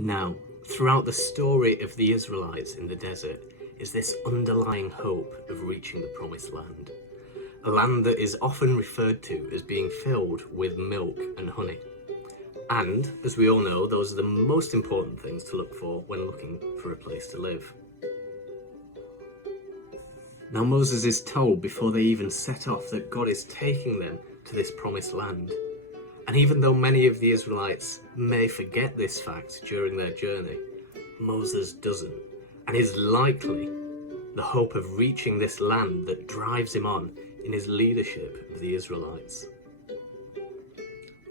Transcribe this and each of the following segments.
Now, throughout the story of the Israelites in the desert is this underlying hope of reaching the promised land. A land that is often referred to as being filled with milk and honey. And, as we all know, those are the most important things to look for when looking for a place to live. Now Moses is told before they even set off that God is taking them to this promised land. And even though many of the Israelites may forget this fact during their journey, Moses doesn't, and is likely the hope of reaching this land that drives him on in his leadership of the Israelites.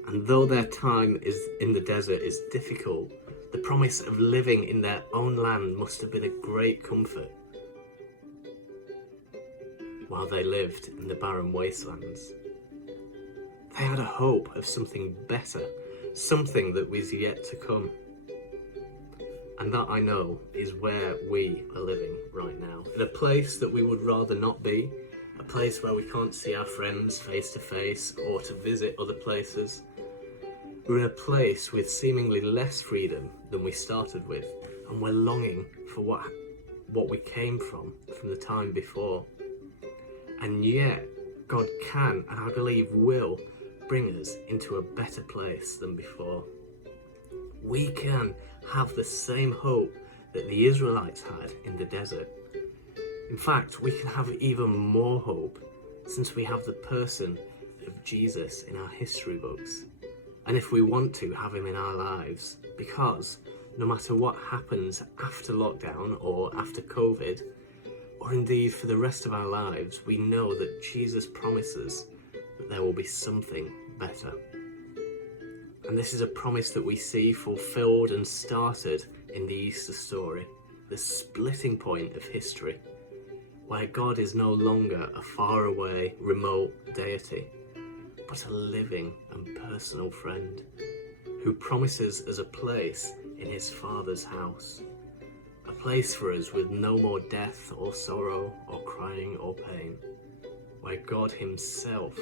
And though their time in the desert is difficult, the promise of living in their own land must have been a great comfort while they lived in the barren wastelands. They had a hope of something better, something that was yet to come. And that, I know, is where we are living right now. In a place that we would rather not be, a place where we can't see our friends face to face or to visit other places. We're in a place with seemingly less freedom than we started with, and we're longing for what we came from the time before. And yet, God can, and I believe will, bring us into a better place than before. We can have the same hope that the Israelites had in the desert. In fact, we can have even more hope since we have the person of Jesus in our history books. And if we want to, have him in our lives, because no matter what happens after lockdown or after COVID, or indeed for the rest of our lives, we know that Jesus promises that there will be something better. And this is a promise that we see fulfilled and started in the Easter story, the splitting point of history, where God is no longer a faraway, remote deity, but a living and personal friend who promises us a place in his Father's house. A place for us with no more death or sorrow or crying or pain, where God himself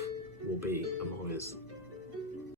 will be among us.